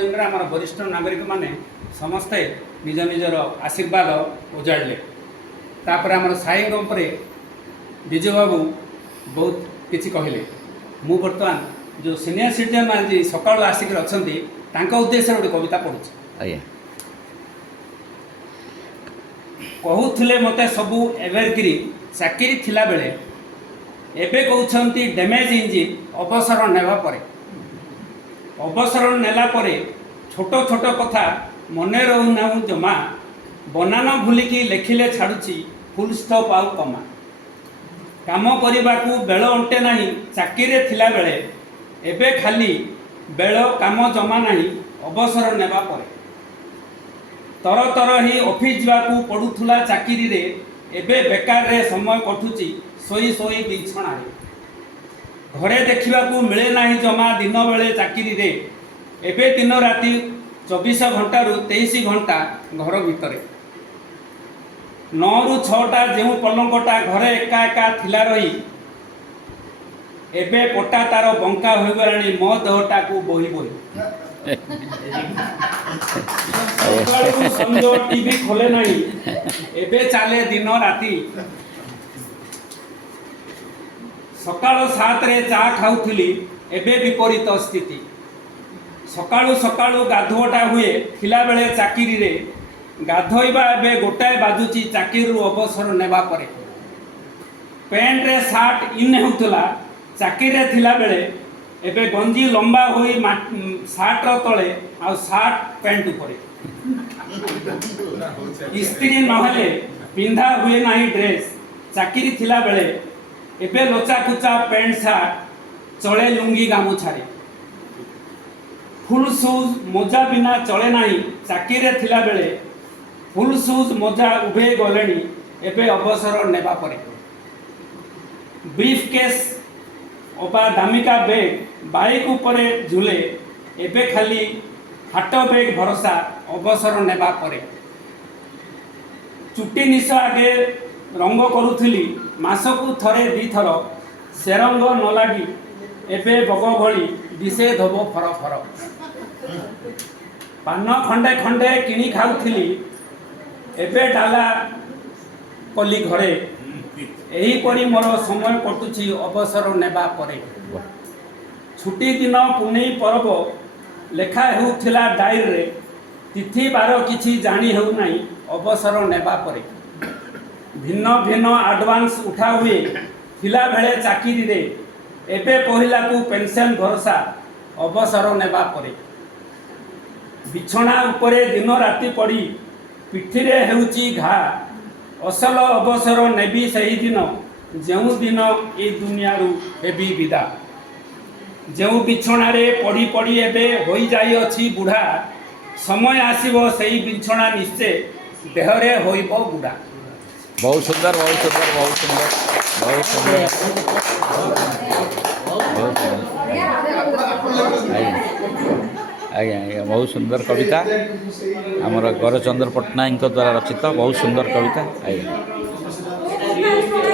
दिन में आम वरिष्ठ नागरिक माने समस्ते निज निजर आशीर्वाद उजाड़े तापर आम साई विजय बाबू बहुत किसी कहले मु बर्तमान जो सीनियर सिटीजन आज सका आसिक अच्छा उद्देश्य गोटे कविता पढ़ुଛି कहूले मत सबू एवरग्री चाकरी थिला बेले एबे कहते डैमेज इंजिन अवसर नेवा परे अवसर नेला परे छोट छोट कथा मने रहूना जमा बनान भूलिकी लेखिले छाड़ुची फुल स्टॉप आउ कमा काम करने को बेल अंटे नहीं चाकरी थिला बेले एबे खाली बेल काम जमा नहीं अवसर नेवा परे तर तर ही ऑफिस जावाकू पड़ूला चाकरी रे एबे बेकार रे समय कटुची सोई सोई बिछणा घरे देखा मिले ना जमा दिन बेले चाकरी रे एबे दिन राति 24 घंटा रु 23 घंटा घर भितर 9 रु 6टा जो पलंगटा घरे एका एका थिला रही एबे पटा तार बंका हो गलानी मो देहटा को बोही बोही संजो टीवी खोले नहीं एबे चाले दिन राति सकाळ 7 रे चा खाऊली एबे विपरीत स्थिति सकाळु सकाळु गाधुआटा हुए थिला बेले चाकरी रे गाधोइबा एबे गोटाए बाजुची चाकरी अवसर नेबा परे पैंट रे सार्ट इन होतला चाकरी रे थिला बेले एबे गंजी लंबा होई सार्ट रो तळे आ सार्ट पैंट उपरे स्त्री नहले पिंधा हुए नाही ड्रेस चाकरी थिला बेले एबे लोचा कुचा पैंट सार्ट चले लुंगी गामुछारे फुल शूज मोजा बिना चले नहीं चाकरी थिला बेले फुल शूज मोजा उभे गलेनी एबे अवसर नेबा परे ब्रीफ केस ओबा दामिका बैग बाइक उपरे झुले एबे खाली हाट बैग भरोसा अवसर नेबा परे चुटी निश आगे रंग करुथली मासकू थरे दी थर से रंग न लगी एबे बग भली दिशे धोब फर फर पान खंडे खंडे किणी खाऊथली एबे डाला कली घरे एही परी मोर समय कटुची अवसर नेबा परे छुट्टी दिन पुनेई पर्व लेखा हेउथिला डायरी रे तिथि बार किछि जानी हेउ नाही अवसर नेबा परे भिन्न भिन्न एडवांस उठा हुए थिला बेले चाकरी रे एबे पहिला को पेंशन भरोसा अवसर नेबा परे बिछना उपरे दिन राति पड़ी पिठी रे हेउची घा असल अवसर नेबी सही दिन जो दिन ए दुनिया रु हेबी विदा जो बिछना रे पड़ी पड़ी एबे होई जाई अछि बुढ़ा समय आसीबो सही बिछना निश्चय देह रे होइबो बुढ़ा। बहुत सुंदर बहुत सुंदर बहुत सुंदर बहुत सुंदर बहुत सुंदर आज्ञा आज्ञा बहुत सुंदर कविता आमर गौरचंद्र पट्टनायक द्वारा रचित बहुत सुंदर कविता आज्ञा।